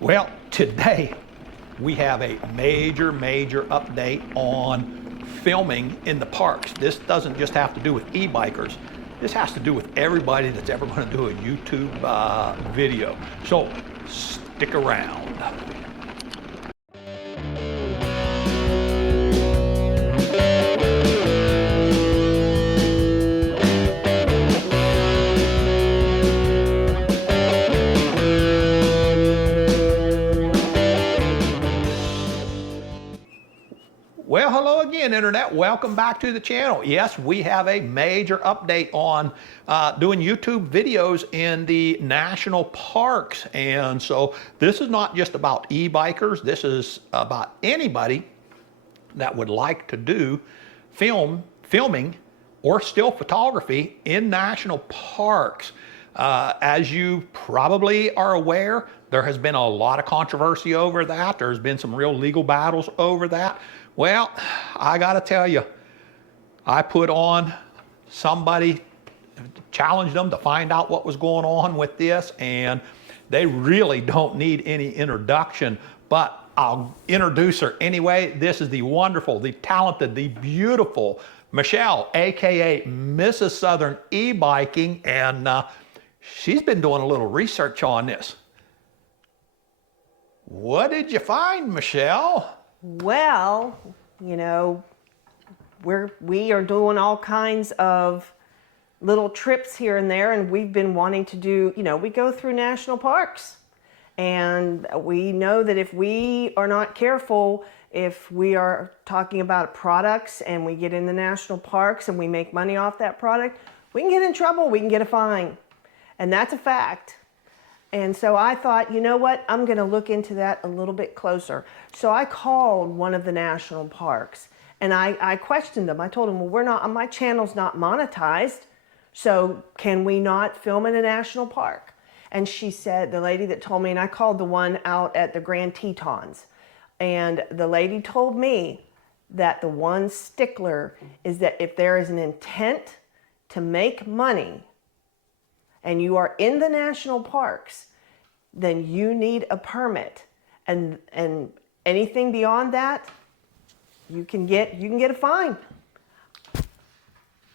Well, today we have a major update on filming in the parks. This doesn't just have to do with e-bikers. This has to do with everybody that's ever going to do a YouTube video. So stick around. Well, hello again, Internet. Welcome back to the channel. Yes, we have a major update on doing YouTube videos in the national parks. And so this is not just about e-bikers. This is about anybody that would like to do filming or still photography in national parks. As you probably are aware, there has been a lot of controversy over that. There's been some real legal battles over that. Well, I got to tell you, I put on somebody, challenged them to find out what was going on with this, and they really don't need any introduction, but I'll introduce her anyway. This is the wonderful, the talented, the beautiful Michelle, aka Mrs. Southern E-Biking, and she's been doing a little research on this. What did you find, Michelle? Well, you know, we are doing all kinds of little trips here and there, and we've been wanting to do, you know, we go through national parks, and we know that if we are not careful, if we are talking about products and we get in the national parks and we make money off that product, we can get in trouble, we can get a fine, and that's a fact. And so I thought, you know what, I'm going to look into that a little bit closer. So I called one of the national parks and I questioned them. I told them, well, my channel's not monetized, so can we not film in a national park? And she said, the lady that told me, and I called the one out at the Grand Tetons, and the lady told me that the one stickler is that if there is an intent to make money, and you are in the national parks, then you need a permit. And anything beyond that, you can get a fine.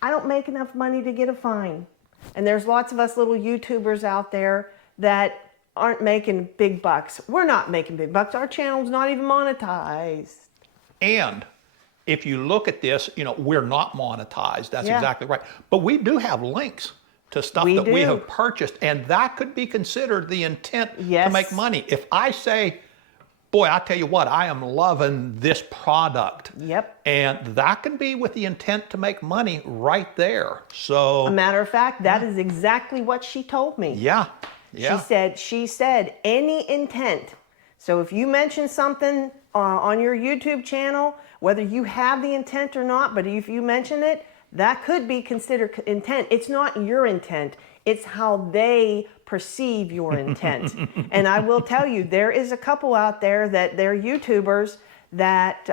I don't make enough money to get a fine. And there's lots of us little YouTubers out there that aren't making big bucks. We're not making big bucks. Our channel's not even monetized. And if you look at this, you know, we're not monetized. That's exactly right. But we do have links to stuff that we have purchased, and that could be considered the intent to make money. If I say, boy, I tell you what, I am loving this product. Yep. And that can be with the intent to make money right there. So a matter of fact, that is exactly what she told me. Yeah. Yeah. She said any intent. So if you mention something on your YouTube channel, whether you have the intent or not, but if you mention it, that could be considered intent. It's not your intent. It's how they perceive your intent. And I will tell you, there is a couple out there that they're YouTubers that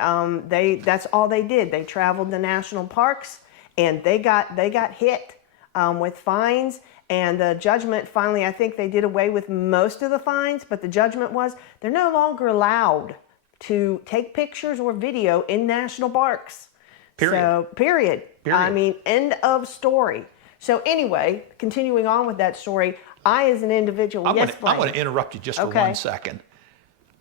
that's all they did. They traveled the national parks and they got hit with fines. And the judgment finally, I think they did away with most of the fines, but the judgment was they're no longer allowed to take pictures or video in national parks. Period. So, period. I mean, end of story. So anyway, continuing on with that story, I as an individual, I want to interrupt you just for 1 second.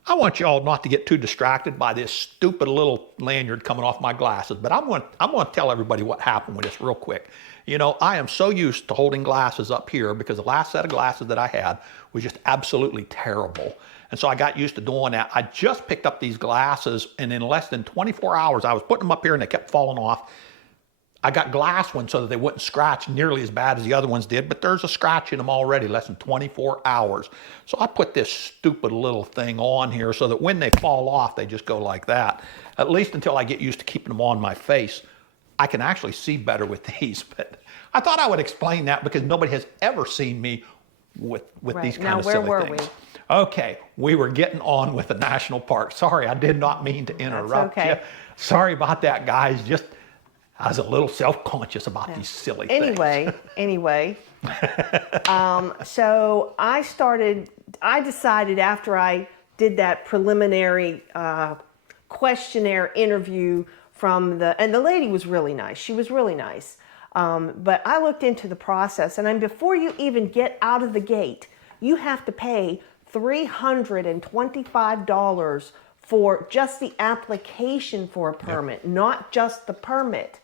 I want y'all not to get too distracted by this stupid little lanyard coming off my glasses, but I'm going to tell everybody what happened with this real quick. You know, I am so used to holding glasses up here because the last set of glasses that I had was just absolutely terrible. And so I got used to doing that. I just picked up these glasses, and in less than 24 hours, I was putting them up here and they kept falling off. I got glass ones so that they wouldn't scratch nearly as bad as the other ones did, but there's a scratch in them already, less than 24 hours. So I put this stupid little thing on here so that when they fall off, they just go like that. At least until I get used to keeping them on my face. I can actually see better with these, but I thought I would explain that because nobody has ever seen me with these kind of silly things. Now, where were we? Okay, we were getting on with the national park. Sorry, I did not mean to interrupt you. Sorry about that, guys. Just I was a little self-conscious about these silly things. Anyway, so I decided after I did that preliminary questionnaire interview and the lady was really nice. She was really nice. But I looked into the process, and before you even get out of the gate, you have to pay $325 for just the application for a permit, not just the permit.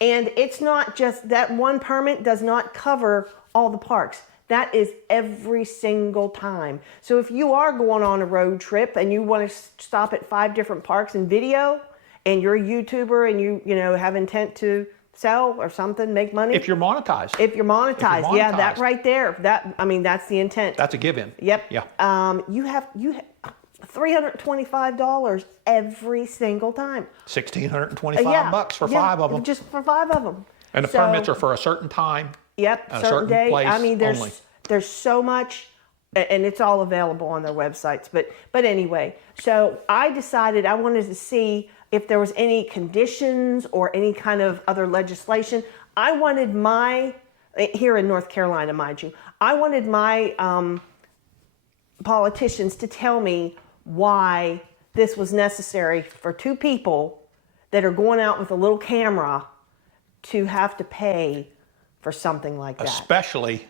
And it's not just that one permit does not cover all the parks. That is every single time. So if you are going on a road trip and you want to stop at 5 different parks and video, and you're a YouTuber and you have intent to sell or something, make money. If you're monetized. If you're monetized, yeah, that right there. That's the intent. That's a given. Yep. Yeah. You have $325 every single time. $1,625 for 5 of them. Just for 5 of them. And the permits are for a certain time. Yep. A certain day. place only. There's so much, and it's all available on their websites. But anyway, so I decided I wanted to see if there was any conditions or any kind of other legislation. I wanted here in North Carolina, mind you, I wanted my politicians to tell me why this was necessary for 2 people that are going out with a little camera to have to pay for something like that. Especially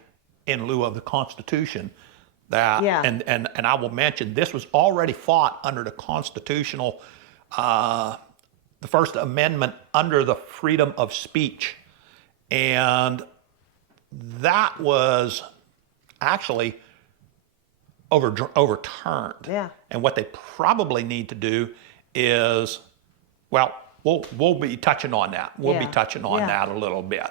in lieu of the Constitution. And I will mention, this was already fought under the constitutional, the First Amendment under the freedom of speech. And that was actually overturned. Yeah. And what they probably need to do is, well, we'll be touching on that. We'll be touching on that a little bit.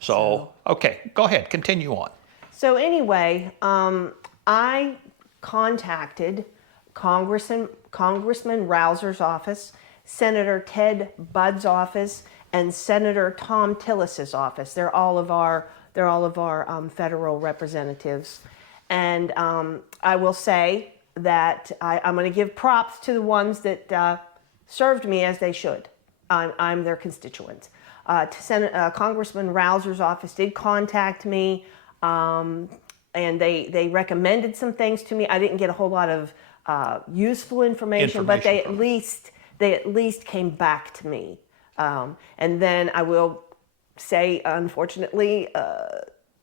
So, okay, go ahead, continue on. So anyway, I contacted Congressman Rausser's office, Senator Ted Budd's office, and Senator Tom Tillis's office. They're all of our federal representatives. And I will say that I'm going to give props to the ones that served me as they should. I'm their constituent. Congressman Rausser's office did contact me, and they recommended some things to me. I didn't get a whole lot of useful information, but they at least came back to me. And then I will say, unfortunately,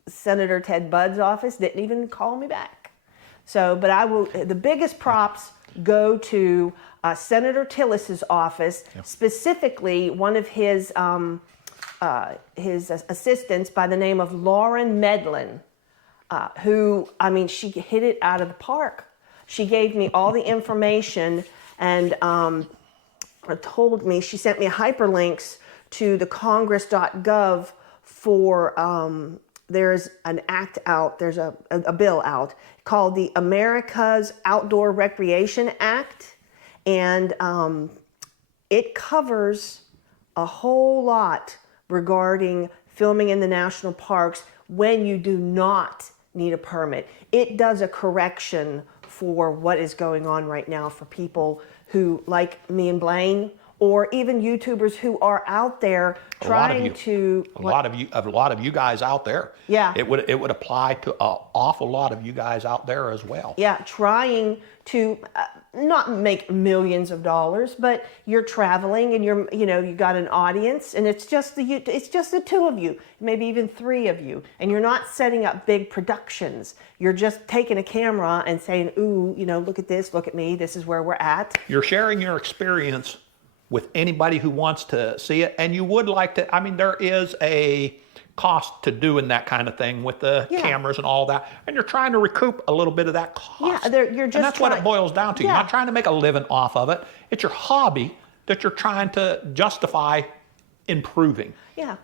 Senator Ted Budd's office didn't even call me back. So, but the biggest props go to Senator Tillis's office, specifically one of his assistants by the name of Lauren Medlin, who, she hit it out of the park. She gave me all the information and she sent me hyperlinks to the congress.gov for, there's an act out, there's a bill out called the America's Outdoor Recreation Act. And it covers a whole lot regarding filming in the national parks when you do not need a permit. It does a correction for what is going on right now for people who, like me and Blaine, or even YouTubers who are out there trying to... A lot of you guys out there. Yeah. It would apply to an awful lot of you guys out there as well. Yeah, trying to not make millions of dollars, but you're traveling and you got an audience, and it's just the 2 of you, maybe even 3 of you, and you're not setting up big productions. You're just taking a camera and saying, ooh, look at this, look at me, this is where we're at. You're sharing your experience with anybody who wants to see it, and you would like to, there is a cost to doing that kind of thing with the cameras and all that, and you're trying to recoup a little bit of that cost. Yeah, you're just and that's what it boils down to. You're not trying to make a living off of it. It's your hobby that you're trying to justify improving. Yeah.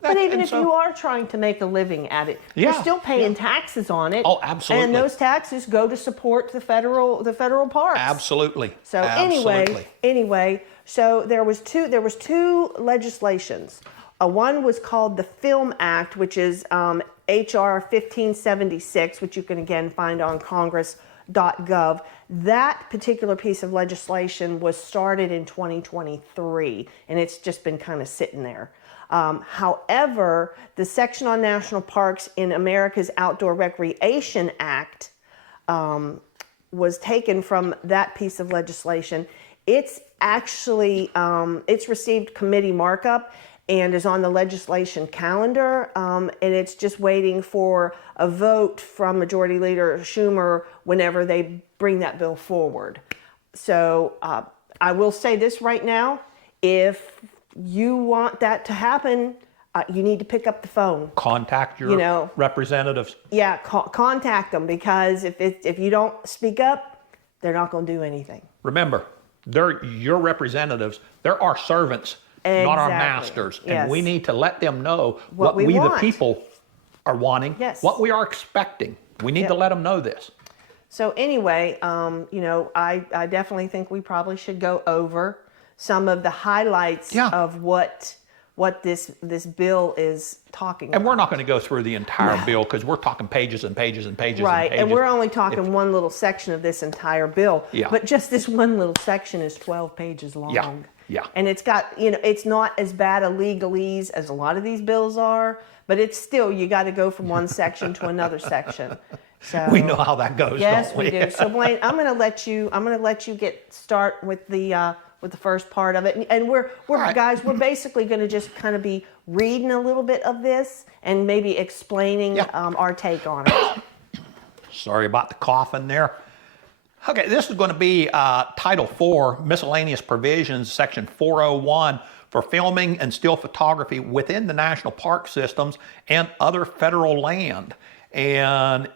But even if you are trying to make a living at it, you're still paying taxes on it. Oh, absolutely. And those taxes go to support the federal parks. Absolutely. So anyway, so there was two legislations. One was called the Film Act, which is HR 1576, which you can again find on congress.gov. That particular piece of legislation was started in 2023, and it's just been kind of sitting there. However, the section on national parks in America's Outdoor Recreation Act was taken from that piece of legislation. It's actually, it's received committee markup and is on the legislation calendar, and it's just waiting for a vote from Majority Leader Schumer whenever they bring that bill forward. So I will say this right now, if you want that to happen, you need to pick up the phone. Contact your representatives. Yeah, contact them, because if you don't speak up, they're not going to do anything. Remember, they're your representatives. They're our servants, not our masters. Yes. And we need to let them know What we the want. people, are wanting, Yes. what we are expecting. We need to let them know this. So anyway, I definitely think we probably should go over some of the highlights of what this bill is talking about. And we're not going to go through the entire bill, because we're talking pages and pages and pages Right, and pages. and we're only talking one little section of this entire bill. Yeah. But just this one little section is 12 pages long. Yeah, yeah. And it's got, it's not as bad a legalese as a lot of these bills are, but it's still, you got to go from one section to another section. So We know how that goes, yes, don't we do. So Blaine, I'm going to let you get start with the first part of it, and we're right. guys, we're basically going to just kind of be reading a little bit of this and maybe explaining our take on it. Sorry about the coughing there. Okay, this is going to be Title 4, Miscellaneous Provisions, Section 401, for filming and still photography within the national park systems and other federal land. And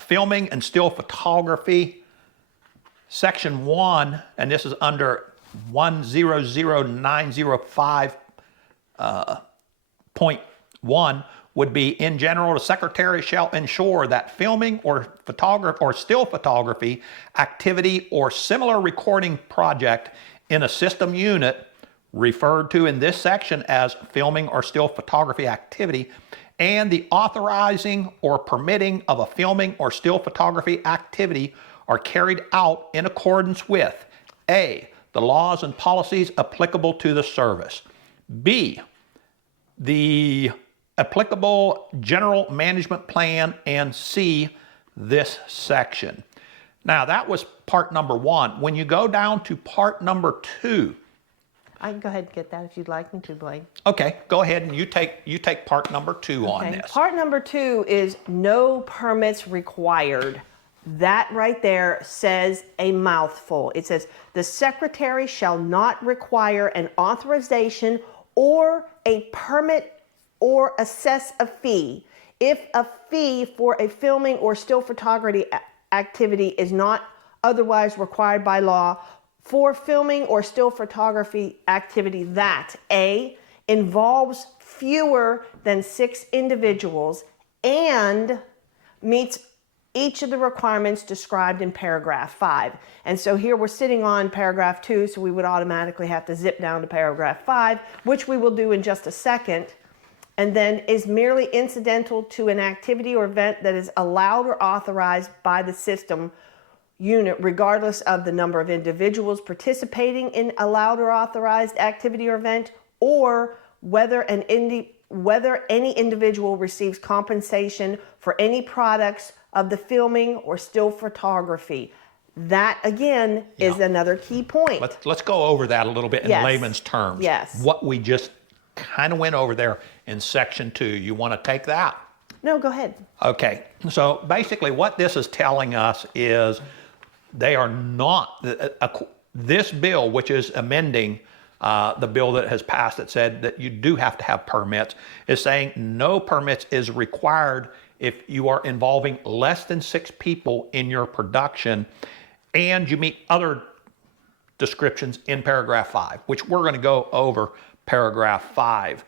filming and still photography, Section 1, and this is under 100905.1, would be, in general, the Secretary shall ensure that filming or still photography activity or similar recording project in a system unit referred to in this section as filming or still photography activity, and the authorizing or permitting of a filming or still photography activity are carried out in accordance with A, the laws and policies applicable to the service, B, the applicable general management plan, and C, this section. Now, that was part number 1. When you go down to part number 2, I can go ahead and get that if you'd like me to, Blaine. okay, go ahead and you take part number 2 on this. Part number 2 is no permits required. That right there says a mouthful. It says the Secretary shall not require an authorization or a permit or assess a fee if a fee for a filming or still photography activity is not otherwise required by law for filming or still photography activity that A, involves fewer than 6 individuals and meets each of the requirements described in paragraph 5. And so here we're sitting on paragraph 2, so we would automatically have to zip down to paragraph 5, which we will do in just a second. And then is merely incidental to an activity or event that is allowed or authorized by the system unit, regardless of the number of individuals participating in allowed or authorized activity or event, or whether any individual receives compensation for any products of the filming or still photography. That, again, is another key point. Let's go over that a little bit in layman's terms. Yes. What we just kind of went over there in Section 2. You want to take that? No, go ahead. Okay. So basically what this is telling us is they are not, this bill, which is amending the bill that has passed that said that you do have to have permits, is saying no permits is required if you are involving less than 6 people in your production and you meet other descriptions in paragraph 5, which we're going to go over paragraph 5.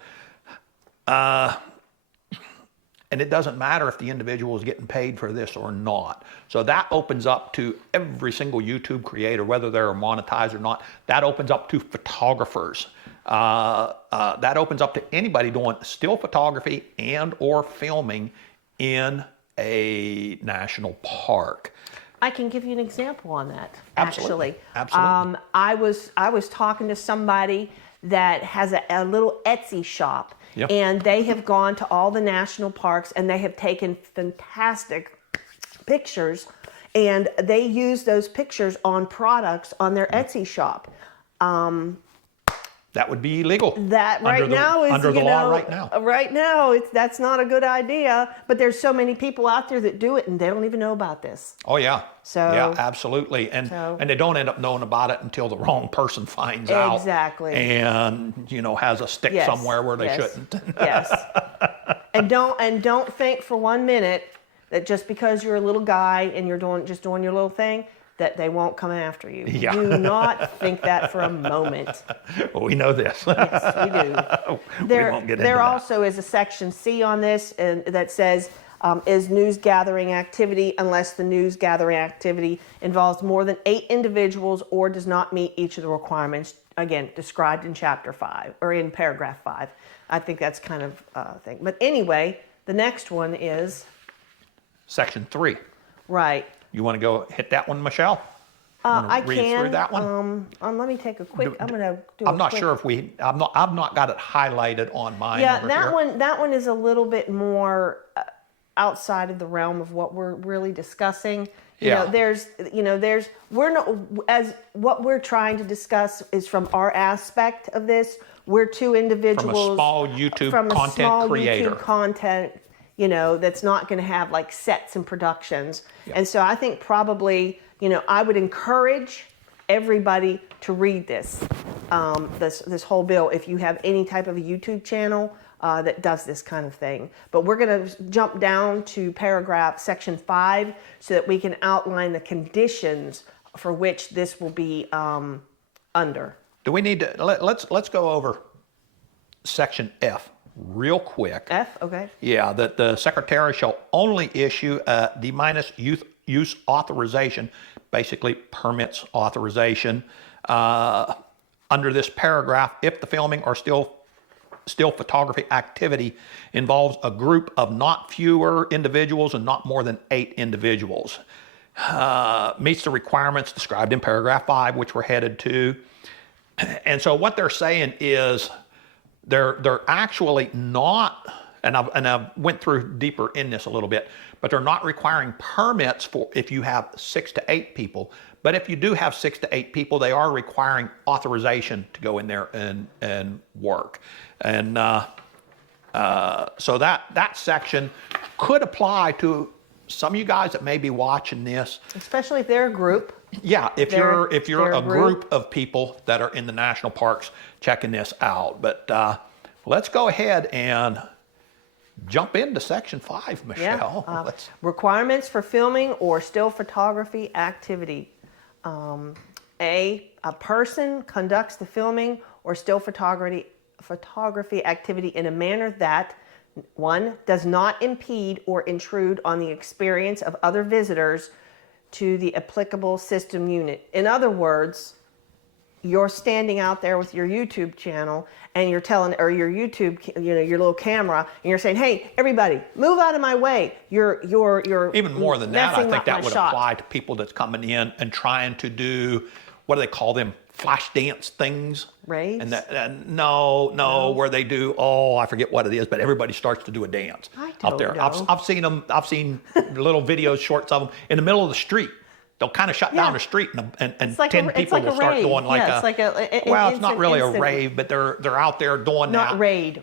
And it doesn't matter if the individual is getting paid for this or not. So that opens up to every single YouTube creator, whether they're monetized or not. That opens up to photographers. That opens up to anybody doing still photography and or filming in a national park. I can give you an example on that. Absolutely. Actually, Absolutely. I was talking to somebody that has a little Etsy shop, Yep. and they have gone to all the national parks and they have taken fantastic pictures, and they use those pictures on products on their Etsy shop. That would be illegal. That right now is, under the law right now. Right now, that's not a good idea. But there's so many people out there that do it, and they don't even know about this. Oh yeah. So yeah, absolutely. And they don't end up knowing about it until the wrong person finds out. Exactly. And has a stick somewhere where they shouldn't. Yes. And don't think for 1 minute that just because you're a little guy and you're just doing your little thing, that they won't come after you. Yeah. Do not think that for a moment. Well, we know this. Yes, we do. We won't get into there that. also is a section C on this, and that says, is news gathering activity unless the news gathering activity involves more than 8 individuals or does not meet each of the requirements, again, described in chapter 5 or in paragraph 5. I think that's kind of a thing. But anyway, the next one is Section 3. right. You want to go hit that one, Michelle? I read can. through that one? Let me take a quick. I'm going to do. I'm not sure if I've not got it highlighted on mine. Yeah, over that here. one. That one is a little bit more outside of the realm of what we're really discussing. Yeah. We're not, as what we're trying to discuss is from our aspect of this. We're 2 individuals From a small YouTube from a content small creator. YouTube content, that's not going to have like sets and productions. Yeah. And so I think probably, I would encourage everybody to read this whole bill if you have any type of a YouTube channel that does this kind of thing. But we're going to jump down to section 5 so that we can outline the conditions for which this will be under. Do we need to let's go over section F real quick. F, okay. Yeah, that the secretary shall only issue a D- use authorization, basically permits authorization, under this paragraph if the filming or still photography activity involves a group of not fewer individuals and not more than 8 individuals. Meets the requirements described in paragraph 5, which we're headed to. And so what they're saying is they're actually not, and I went through deeper in this a little bit, but they're not requiring permits for if you have 6 to 8 people. But if you do have 6 to 8 people, they are requiring authorization to go in there and work. And so that section could apply to some of you guys that may be watching this. Especially if they're a group. Yeah, if you're a group of people that are in the national parks checking this out. But let's go ahead and jump into section 5, Michelle. Yeah. Requirements for filming or still photography activity. A person conducts the filming or still photography activity in a manner that 1, does not impede or intrude on the experience of other visitors to the applicable system unit. In other words, you're standing out there with your YouTube channel and you're telling, or your YouTube, your little camera, and you're saying, "Hey, everybody, move out of my way." You're even more than that. I think that would shot. apply to people that's coming in and trying to do, what do they call them? Flash dance things. Raves? And no, where they do, I forget what it is, but everybody starts to do a dance out there. know. I've seen them. I've seen little videos, shorts of them in the middle of the street. They'll kind of shut down the street and like 10 people will start doing like it's like it's not really a rave, but they're out there doing that. Not rave.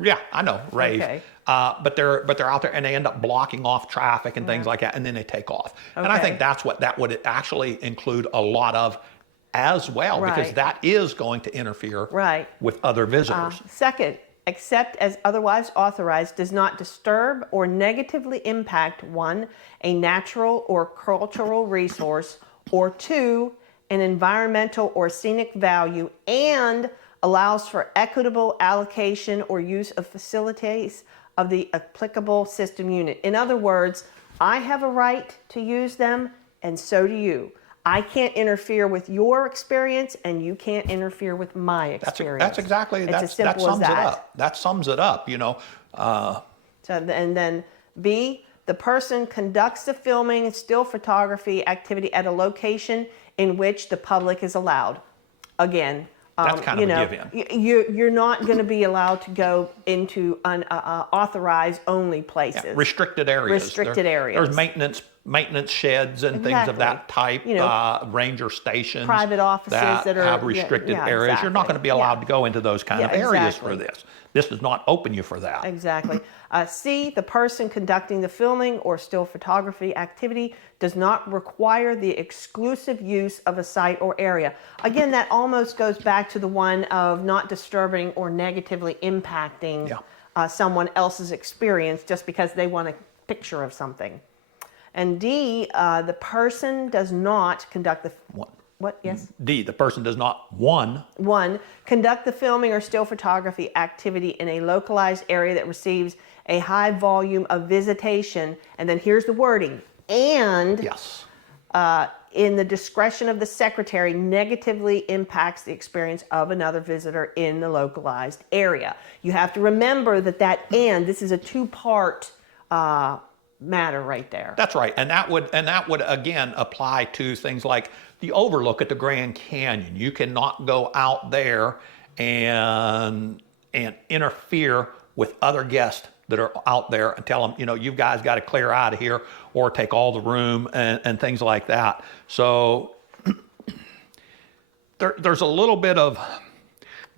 Yeah, I know, rave. Okay. But they're out there and they end up blocking off traffic and things like that, and then they take off. And I think that's what that would actually include a lot of as well, because that is going to interfere with other visitors. Second, except as otherwise authorized, does not disturb or negatively impact 1, a natural or cultural resource, or 2, an environmental or scenic value, and allows for equitable allocation or use of facilities of the applicable system unit. In other words, I have a right to use them, and so do you. I can't interfere with your experience, and you can't interfere with my experience. That's exactly, that sums it up. That sums it up, So, and then B, the person conducts the filming and still photography activity at a location in which the public is allowed. Again, That's kind of a give-in. You're not going to be allowed to go into authorized only places. Yeah, restricted areas. Restricted areas. There's maintenance sheds and things of that type. Ranger stations. Private offices that have restricted areas. Exactly. You're not going to be allowed to go into those kind of areas for this. This does not open you for that. Exactly. C, the person conducting the filming or still photography activity does not require the exclusive use of a site or area. Again, that almost goes back to the one of not disturbing or negatively impacting someone else's experience just because they want a picture of something. And D, the person does not conduct the... What? Yes? D, the person does not, one, conduct the filming or still photography activity in a localized area that receives a high volume of visitation, and then here's the wording, and in the discretion of the secretary negatively impacts the experience of another visitor in the localized area. You have to remember that this is a two-part matter right there. That's right, and that would again apply to things like the overlook at the Grand Canyon. You cannot go out there and interfere with other guests that are out there and tell them, you guys got to clear out of here or take all the room and things like that. So there's a little bit of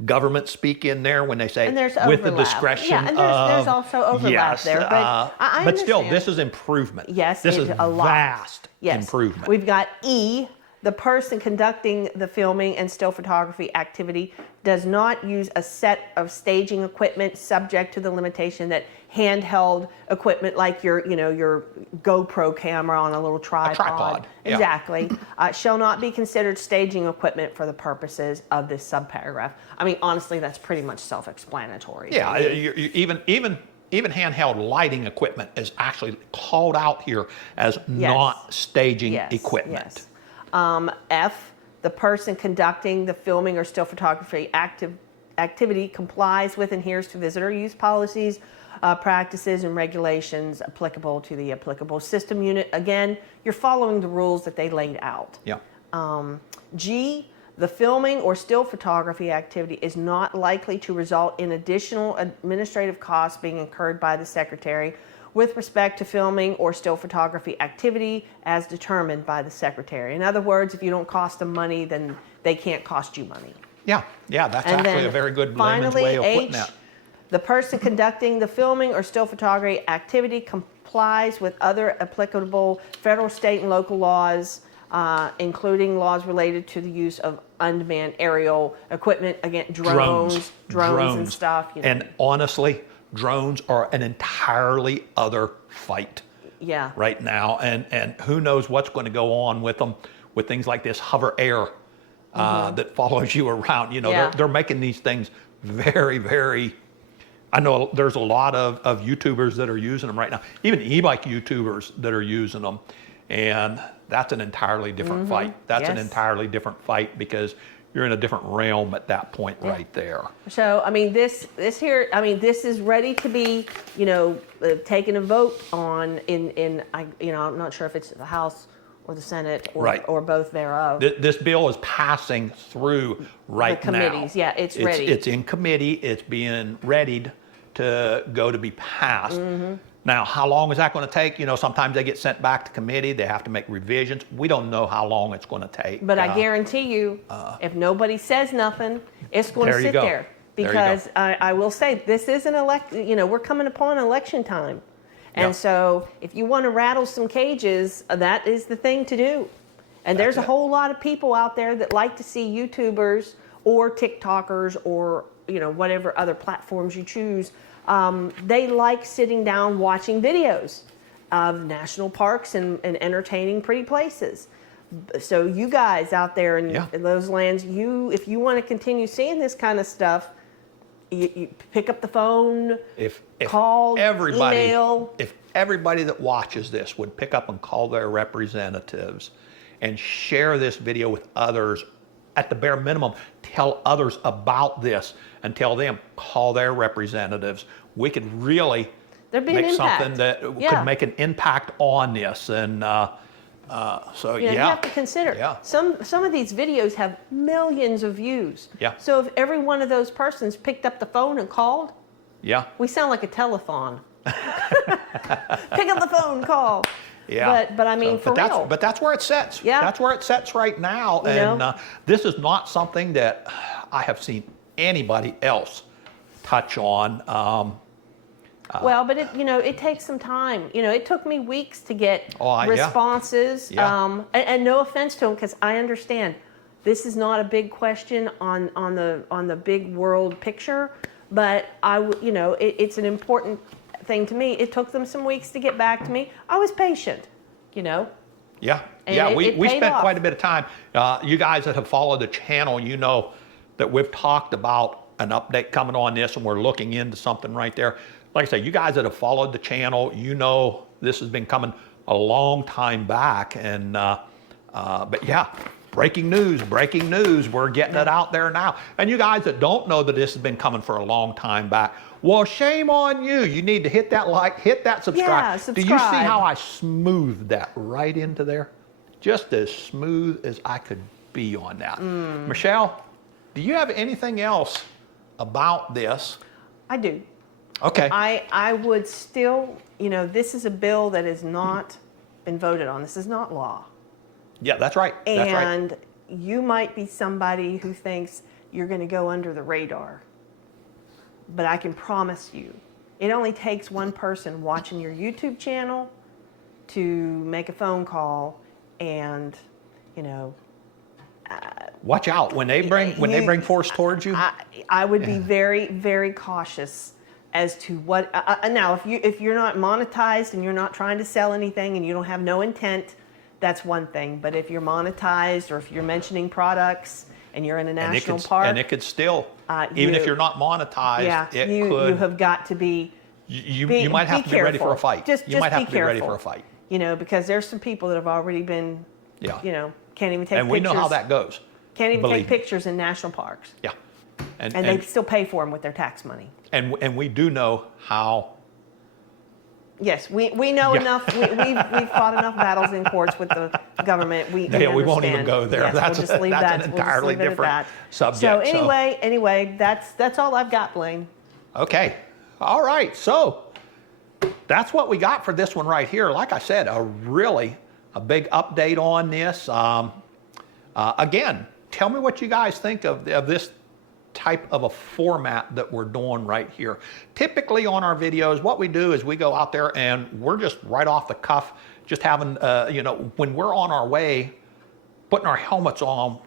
government speak in there when they say with the discretion. Yeah, and there's also overlap there. But but still, this is improvement. Yes, this is a lot. Vast improvement. We've got E, the person conducting the filming and still photography activity does not use a set of staging equipment subject to the limitation that handheld equipment like your GoPro camera on a little tripod. A tripod. Exactly. Shall not be considered staging equipment for the purposes of this subparagraph. I mean, honestly, that's pretty much self-explanatory. Yeah, even handheld lighting equipment is actually called out here as not staging equipment. Yes. F, the person conducting the filming or still photography activity complies with and adheres to visitor use policies, practices, and regulations applicable to the applicable system unit. Again, you're following the rules that they laid out. Yeah. G, the filming or still photography activity is not likely to result in additional administrative costs being incurred by the secretary with respect to filming or still photography activity as determined by the secretary. In other words, if you don't cost them money, then they can't cost you money. Yeah, that's actually a very good layman's way of putting that. The person conducting the filming or still photography activity complies with other applicable federal, state, and local laws, including laws related to the use of unmanned aerial equipment, again, drones and stuff. And honestly, drones are an entirely other fight right now. And who knows what's going to go on with them, with things like this hover air that follows you around. They're making these things very, very... I know there's a lot of YouTubers that are using them right now, even EBIKE YouTubers that are using them. And that's an entirely different fight. That's an entirely different fight because you're in a different realm at that point right there. So, I mean, this is ready to be, taken a vote on I'm not sure if it's the House or the Senate or both thereof. This bill is passing through right now. The committees, it's ready. It's in committee. It's being readied to go to be passed. Now, how long is that going to take? Sometimes they get sent back to committee. They have to make revisions. We don't know how long it's going to take. But I guarantee you, if nobody says nothing, it's going to sit there. Because I will say, this is we're coming upon election time. And so if you want to rattle some cages, that is the thing to do. And there's a whole lot of people out there that like to see YouTubers or TikTokers or, whatever other platforms you choose. They like sitting down watching videos of national parks and entertaining pretty places. So you guys out there in those lands, if you want to continue seeing this kind of stuff, you pick up the phone, call, email. If everybody that watches this would pick up and call their representatives and share this video with others, at the bare minimum, tell others about this and tell them, call their representatives. We could really make something that could make an impact on this. And So You know, you have to consider some of these videos have millions of views. Yeah. So if every one of those persons picked up the phone and called, we sound like a telethon. Pick up the phone, call. Yeah. But I mean, for real. But that's where it sits. Yeah. That's where it sits right now. You and know? This is not something that I have seen anybody else touch on. Well, but it takes some time. You know, it took me weeks to get yeah. responses. Yeah. And no offense to them, because I understand this is not a big question on the big world picture, but it's an important thing to me. It took them some weeks to get back to me. I was patient, you know. Yeah, And we paid spent off. quite a bit of time. You guys that have followed the channel, you know that we've talked about an update coming on this, and we're looking into something right there. Like I say, you guys that have followed the channel, you know this has been coming a long time back. And but yeah, breaking news, we're getting it out there now. And you guys that don't know that this has been coming for a long time back, well, shame on you. You need to hit that like, hit that subscribe. Yeah, subscribe. Do you see how I smoothed that right into there? Just as smooth as I could be on that. Michelle, do you have anything else about this? I do. Okay. I would still, this is a bill that has not been voted on. This is not law. Yeah, that's right. That's right. And you might be somebody who thinks you're going to go under the radar. But I can promise you, it only takes one person watching your YouTube channel to make a phone call and, watch out when they bring force towards you. I would be very, very cautious as to what. Now, if you're not monetized and you're not trying to sell anything and you don't have no intent, that's one thing. But if you're monetized or if you're mentioning products and you're in a national park, and it could still, even if you're not monetized, it could. You have got to be. You might have to be ready for a fight. You might have to be ready for a fight. Because there's some people that have already been. Can't even take pictures. And we know how that goes. Can't even take pictures in national parks. Yeah. And they still pay for them with their tax money. And we do know how. Yes, we know enough. We've fought enough battles in courts with the government. We won't even go there. Yes, that's we'll just leave that. an entirely different subject. So anyway, that's all I've got, Blaine. Okay. All right. So that's what we got for this one right here. Like I said, a big update on this. Again, tell me what you guys think of this type of a format that we're doing right here. Typically on our videos, what we do is we go out there and we're just right off the cuff, just having, when we're on our way, putting our helmets on,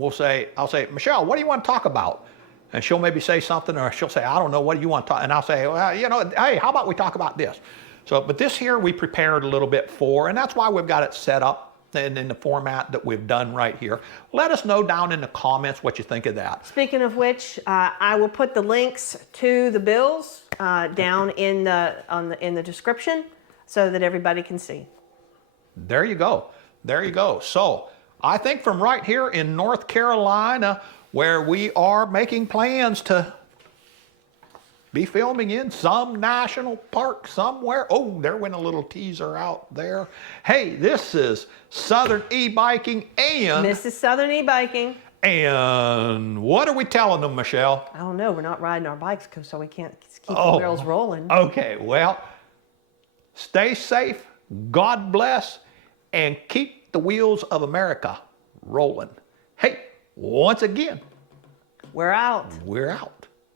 I'll say, Michelle, what do you want to talk about? And she'll maybe say something, or she'll say, I don't know, what do you want to talk? And I'll say, well, hey, how about we talk about this? So, but this here we prepared a little bit for, and that's why we've got it set up in the format that we've done right here. Let us know down in the comments what you think of that. Speaking of which, I will put the links to the bills down in the description so that everybody can see. There you go. There you go. So I think from right here in North Carolina, where we are making plans to be filming in some national park somewhere. Oh, there went a little teaser out there. Hey, this is Southern E-Biking and... This is Southern E-Biking. And what are we telling them, Michelle? I don't know. We're not riding our bikes so we can't keep the wheels rolling. Okay, well, stay safe, God bless, and keep the wheels of America rolling. Hey, once again, we're out. We're out.